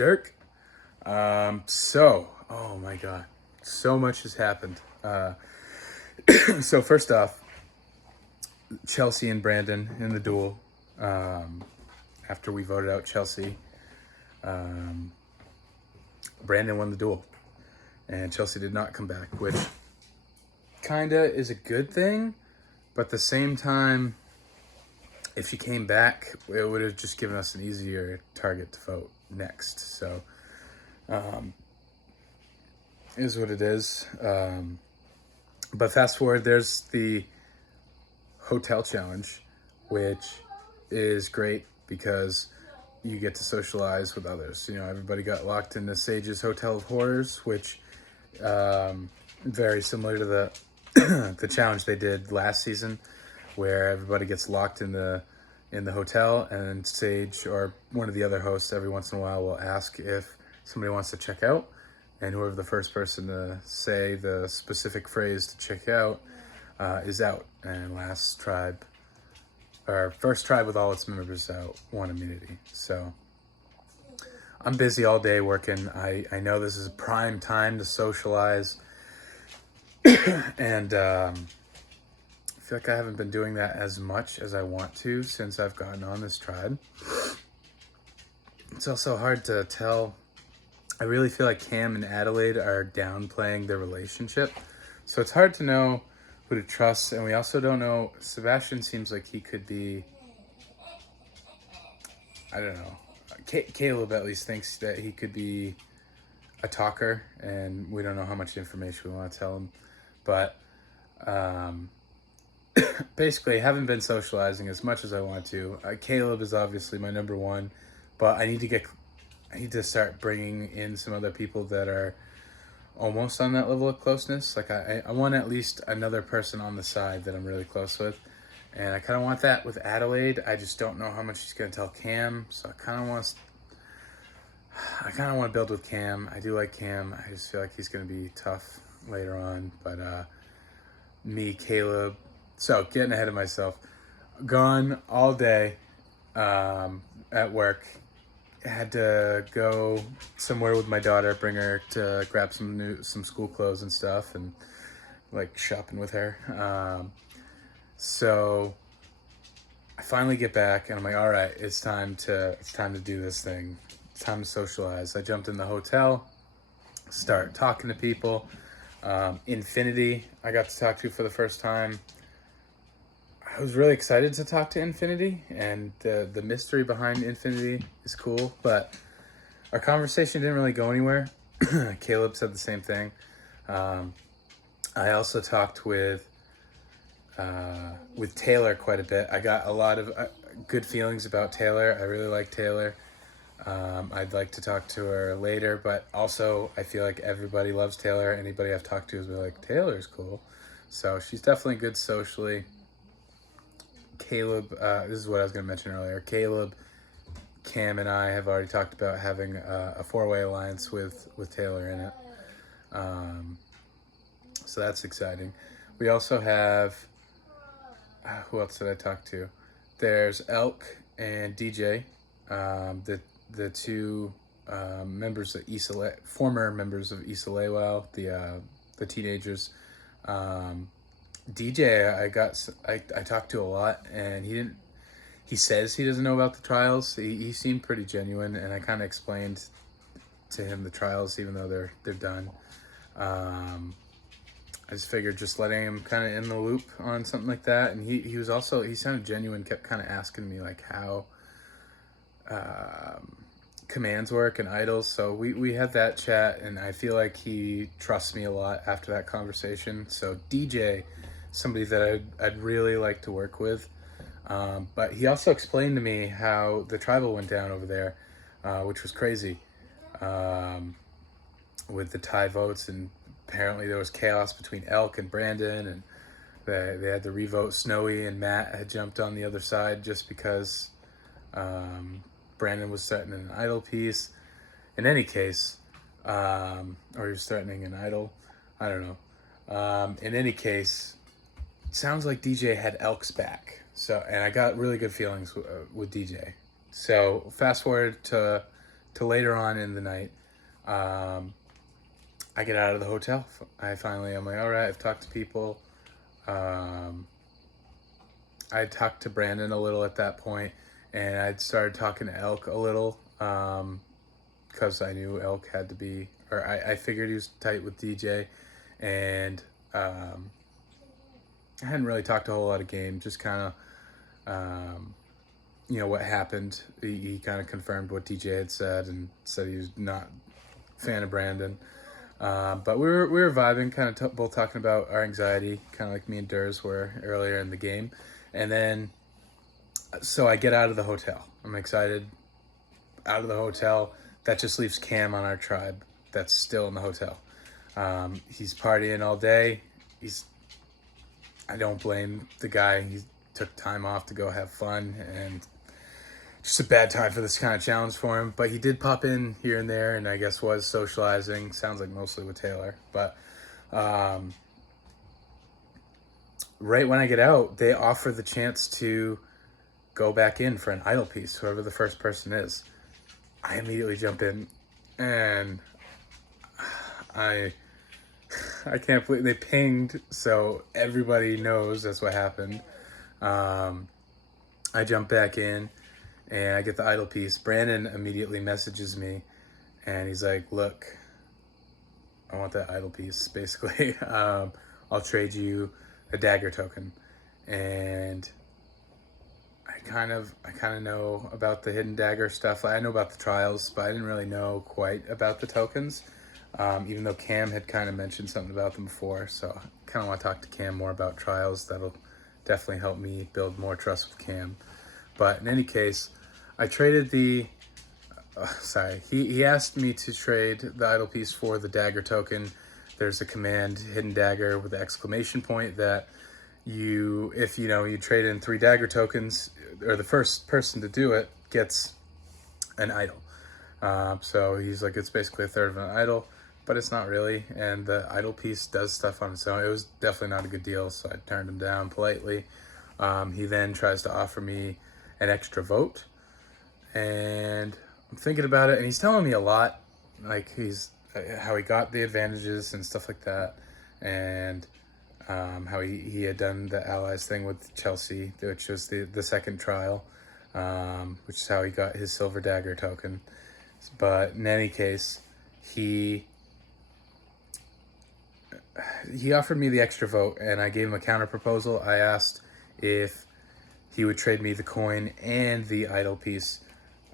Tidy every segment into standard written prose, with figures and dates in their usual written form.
Dirk. Oh my God, so much has happened. So first off, Chelsea and Brandon in the duel. After we voted out Chelsea, um, Brandon won the duel, and Chelsea did not come back, which kinda is a good thing, but at the same time, if she came back, it would have just given us an easier target to vote next. So, is what it is. But fast forward, there's the hotel challenge, which is great because you get to socialize with others. You know, everybody got locked into Sage's Hotel of Horrors, which very similar to the the challenge they did last season, where everybody gets locked in the hotel, and Sage or one of the other hosts every once in a while will ask if somebody wants to check out, and whoever the first person to say the specific phrase to check out is out. And first tribe with all its members out won immunity. So I'm busy all day working. I know this is prime time to socialize, and I feel like I haven't been doing that as much as I want to since I've gotten on this tribe. It's also hard to tell. I really feel like Cam and Adelaide are downplaying their relationship, so it's hard to know who to trust. And we also don't know. Sebastian seems like he could be, I don't know. Caleb at least thinks that he could be a talker, and we don't know how much information we want to tell him. But basically, I haven't been socializing as much as I want to. Caleb is obviously my number one, but I need to start bringing in some other people that are almost on that level of closeness. Like I want at least another person on the side that I'm really close with. And I kind of want that with Adelaide. I just don't know how much she's going to tell Cam. So I kind of want to build with Cam. I do like Cam. I just feel like he's going to be tough later on. But me, Caleb. So getting ahead of myself. Gone all day at work. Had to go somewhere with my daughter, bring her to grab some school clothes and stuff, and like shopping with her. So I finally get back, and I'm like, all right, it's time to do this thing. It's time to socialize. I jumped in the hotel, start talking to people. Infinity, I got to talk to for the first time. I was really excited to talk to Infinity, and the mystery behind Infinity is cool, but our conversation didn't really go anywhere. Caleb said the same thing. I also talked with Taylor quite a bit. I got a lot of good feelings about Taylor. I really like Taylor. I'd like to talk to her later, but also I feel like everybody loves Taylor. Anybody I've talked to has been like, Taylor's cool. So she's definitely good socially. Caleb, this is what I was going to mention earlier. Caleb, Cam, and I have already talked about having a four-way alliance with Taylor in it. So that's exciting. We also have, who else did I talk to? There's Elk and DJ, the two members of former members of Issa Leywell, the teenagers. DJ, I talked to a lot, and he says he doesn't know about the trials. He seemed pretty genuine, and I kind of explained to him the trials, even though they're done. I just figured just letting him kind of in the loop on something like that. And he sounded genuine, kept kind of asking me like how commands work and idols. So we had that chat, and I feel like he trusts me a lot after that conversation. So DJ, somebody that I'd really like to work with. But he also explained to me how the tribal went down over there, which was crazy, with the tie votes, and apparently there was chaos between Elk and Brandon, and they had to revote. Snowy and Matt had jumped on the other side just because Brandon was threatening an idol piece. In any case, or he was threatening an idol. I don't know. In any case, it sounds like DJ had Elk's back. So, and I got really good feelings with DJ. So fast forward to to later on in the night. I get out of the hotel. I'm like, all right, I've talked to people. Um, I talked to Brandon a little at that point, and I'd started talking to Elk a little, because I knew Elk had to be, or I figured he was tight with DJ, and I hadn't really talked a whole lot of game, just kind of, what happened. He kind of confirmed what DJ had said and said he was not a fan of Brandon. But we were vibing, kind of both talking about our anxiety, kind of like me and Durs were earlier in the game. And then, so I get out of the hotel. I'm excited. Out of the hotel. That just leaves Cam on our tribe. That's still in the hotel. He's partying all day. I don't blame the guy. He took time off to go have fun, and just a bad time for this kind of challenge for him. But he did pop in here and there, and I guess was socializing. Sounds like mostly with Taylor. But right when I get out, they offer the chance to go back in for an idol piece, whoever the first person is. I immediately jump in, and I can't believe they pinged, so everybody knows that's what happened. I jump back in, and I get the idol piece. Brandon immediately messages me, and he's like, look, I want that idol piece, basically. I'll trade you a dagger token. And I kind of know about the hidden dagger stuff. I know about the trials, but I didn't really know quite about the tokens. Even though Cam had kind of mentioned something about them before. So I kind of want to talk to Cam more about trials. That'll definitely help me build more trust with Cam. But in any case, I traded he asked me to trade the idol piece for the dagger token. There's a command, hidden dagger, with the exclamation point, that if you trade in 3 dagger tokens, or the first person to do it gets an idol. So he's like, it's basically a third of an idol, but it's not really. And the idol piece does stuff on its own. It was definitely not a good deal, so I turned him down politely. He then tries to offer me an extra vote, and I'm thinking about it, and he's telling me a lot, like how he got the advantages and stuff like that, and how he had done the allies thing with Chelsea, which was the second trial, which is how he got his silver dagger token. But in any case, he offered me the extra vote, and I gave him a counter proposal. I asked if he would trade me the coin and the idol piece.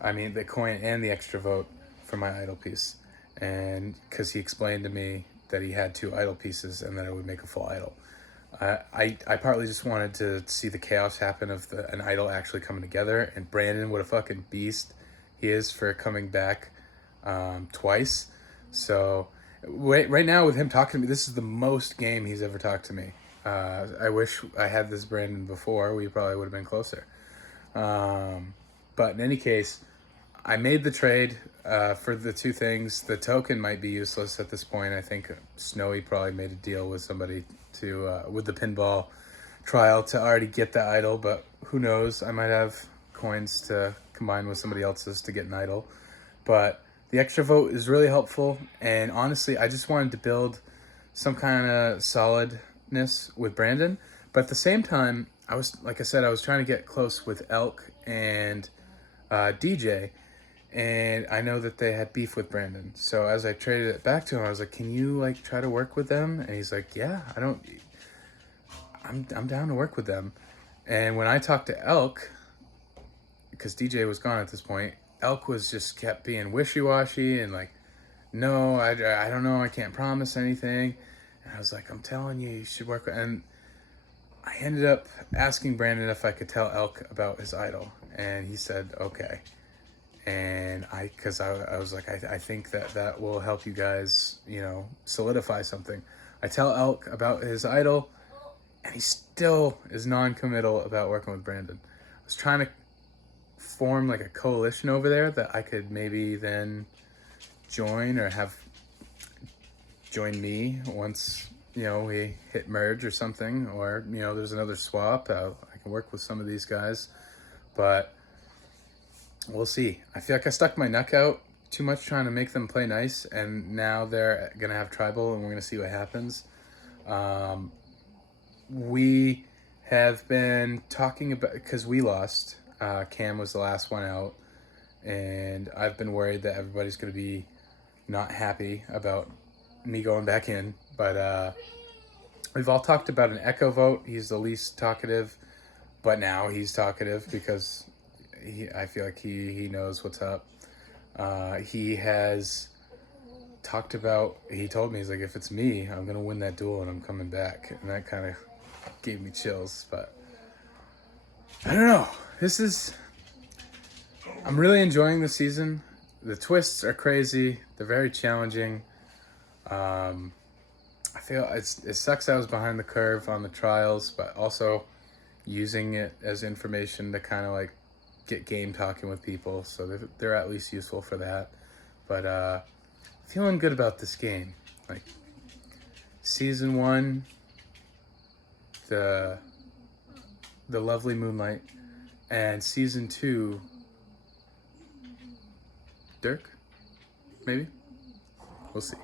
I mean, the coin and the extra vote for my idol piece. And because he explained to me that he had 2 idol pieces and that it would make a full idol. I partly just wanted to see the chaos happen of an idol actually coming together. And Brandon, what a fucking beast he is for coming back twice. So right now with him talking to me, this is the most game he's ever talked to me. I wish I had this Brandon before. We probably would have been closer. But in any case, I made the trade for the 2 things. The token might be useless at this point. I think Snowy probably made a deal with somebody with the pinball trial to already get the idol, but who knows? I might have coins to combine with somebody else's to get an idol. But the extra vote is really helpful, and honestly, I just wanted to build some kind of solidness with Brandon. But at the same time, I was trying to get close with Elk and DJ, and I know that they had beef with Brandon. So as I traded it back to him, I was like, "Can you try to work with them?" And he's like, "Yeah, I'm down to work with them." And when I talked to Elk, because DJ was gone at this point, Elk was just kept being wishy-washy and like, "No, I don't know, I can't promise anything." And I was like, "I'm telling you, you should work with." And I ended up asking Brandon if I could tell Elk about his idol, and he said, okay. And I was like, I think that will help you guys, solidify something. I tell Elk about his idol, and he still is non-committal about working with Brandon. I was trying to form a coalition over there that I could maybe then join, or have join me once we hit merge or something, or there's another swap. I can work with some of these guys, but we'll see. I feel like I stuck my neck out too much trying to make them play nice, and now they're gonna have tribal, and we're gonna see what happens. We have been talking about, because we lost. Cam was the last one out, and I've been worried that everybody's gonna be not happy about me going back in. But we've all talked about an Echo vote. He's the least talkative, but now he's talkative because I feel like he knows what's up. He has talked about, he told me, he's like, if it's me, I'm going to win that duel and I'm coming back. And that kind of gave me chills, but I don't know. I'm really enjoying the season. The twists are crazy. They're very challenging. I feel it sucks I was behind the curve on the trials, but also using it as information to kind of like get game talking with people. So they're at least useful for that. But feeling good about this game. Like season 1, the lovely Moonlight, and season 2, Dirk, maybe? We'll see.